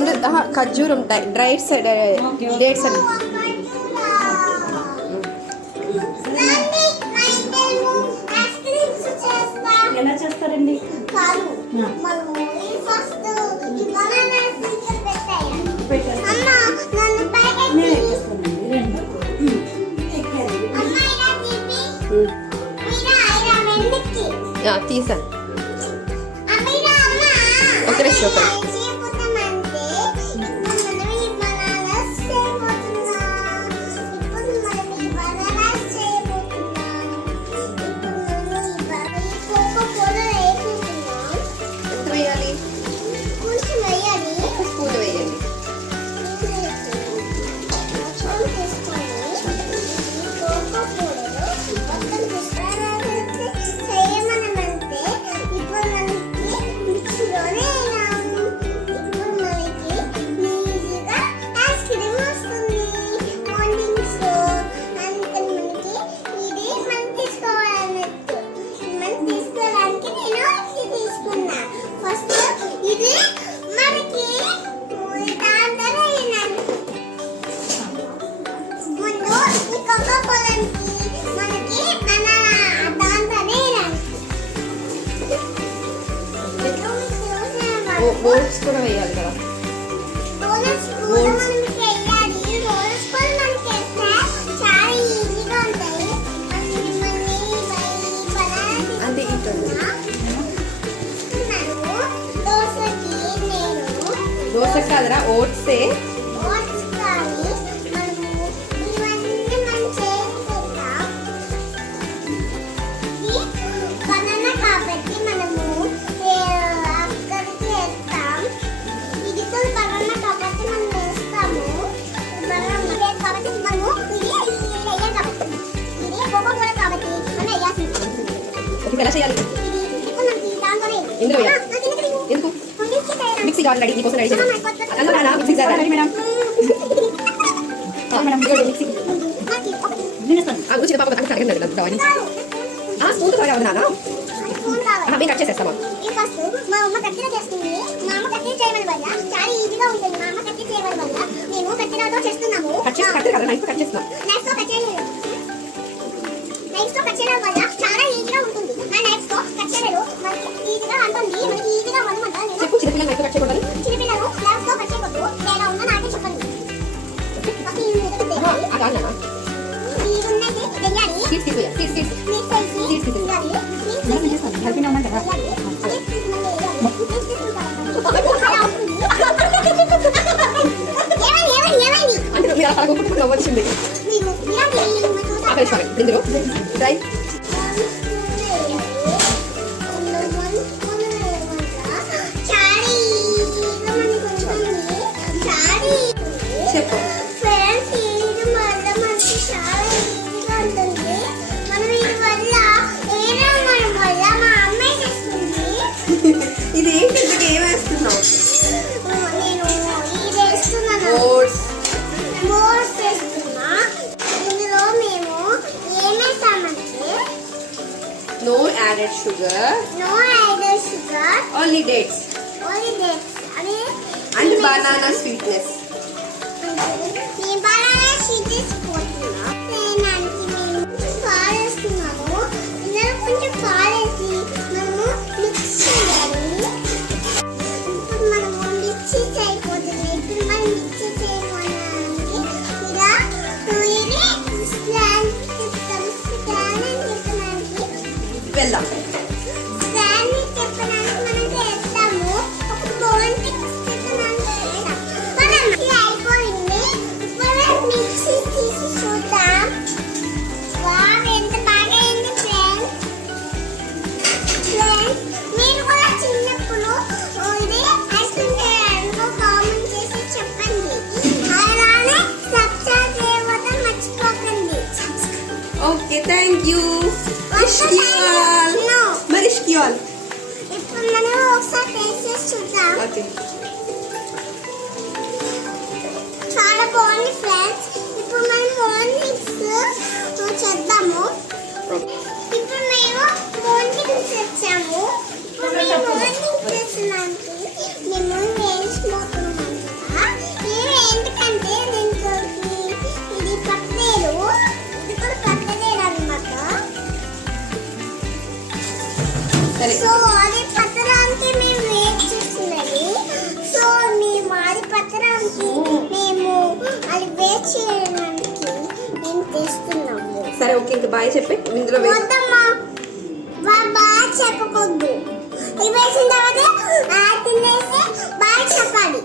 ఎండు ఖర్జూరం డ్రైట్స్ డేట్స్ అని ఎలా చేస్తారండి? తీసాను ఒక నిమిషం ఓట్స్ కూడా వేయాలి కదా. అంటే దోశ కాదరా ఓట్సే. ఎలా చేయాలి? ఎందుకు మిక్సీ కావాలి రెడీ నీకోసం రెడీ చేయాలి. Mixie ready madam. చిన్న పాప అడగండి స్పూన్ కావాలి నాన్న. మేము కట్ చేసేస్తామా? మా అమ్మ కట్టిన చేస్తుంది. మా అమ్మ కట్టిన చేయడం వల్ల చాలా ఈజీగా ఉంటుంది. మా అమ్మ కట్టిన చేయడం వల్ల మేము కట్టినతో చేస్తున్నాము. కట్ కదా నైఫ్ కట్ చేస్తున్నాం. నైఫ్ తో కట్ చేయడం వల్ల చాలా ఈజీగా ఉంటుంది. ఆ నైఫ్ తో కట్ చేయడం మనకి ఈజీగా ఉంటుంది. మనకి ఈజీగా వనమాట. చెప్పు చిన్నపిల్లలు నైఫ్ కట్ చేయకూడదు. చిన్నపిల్లలు నైఫ్ తో కట్ చేయకూడదు. ఎలా ఉందో నాకే చెప్పండి. ఈ ఉన్నది వెయ్యాలి. సీడ్స్ తీయాలి. హ్యాపీగా ఉన్నా కదా. అంటే మీరు అలా కొట్టుకుంటూ వచ్చింది. ఇందులో డ్రై చెప్పు. ఇది ఏంటి ఏమేస్తున్నావు? ఓట్స్ వేస్తున్నా. ఇందులో మేము ఏమేసామంటే no added sugar, only dates and banana sweetness. banana sweetness పోతున్నా. దానికి మేము పాలేస్తున్నాము. ఇందులో కొంచెం పాలేసి మనము మిక్స్ చేయాలి. ఇప్పుడు మనము మిక్సీ అయిపోతుంది. ఇప్పుడు మనం మిక్సీ చేయడానికి ఇలా ఇది స్లాన్ చెప్తాము. స్లాన్ అని చెప్పడానికి వెళ్దాం. స్లాన్ ని చెప్పడానికి మనం చేస్తాము. ఒక బోన్ మిక్స్ చెప్పడానికి మనం ఇది అయిపోయింది. ఇప్పుడు మిక్సీ తీసి చూద్దాం. వావ్ ఎంత బాగా అయింది ఫ్రెండ్స్. మీరు కూడా చిన్నప్పుడు ఇది ఐస్ క్రీమ్ చేయడానికి కామెంట్ చేసి చెప్పండి. అలానే సబ్స్క్రైబ్ చేయడం మర్చిపోకండి. Okay thank you. ఇప్పుడు మనం ఒకసారి టేస్ట్ చేసి చూద్దాం. చాలా బాగుంది ఫ్రెండ్స్. ఇప్పుడు మనం బోన్ మిక్స్ చేద్దాము. ఇప్పుడు మేము బోన్ మిక్స్ తెచ్చాము. ఇప్పుడు మేము బోన్ మిక్స్ చేస్తున్నాము. మేము వేసిపోతున్నాము. సరే సో అది పత్రానికి మేము వెయిట్ చేస్తున్నది. సో మేము అది పత్రానికి మేము అది వెయిట్ చేయడానికి మేము తెస్తున్నాము. సరే ఓకే, ఇంకా బాయ్ చెప్పి ఇందులో వేసి వద్దమ్మా, బాగా చెప్పకూడదు. ఇది వేసిన తర్వాత తినేసి బాగా చెప్పాలి.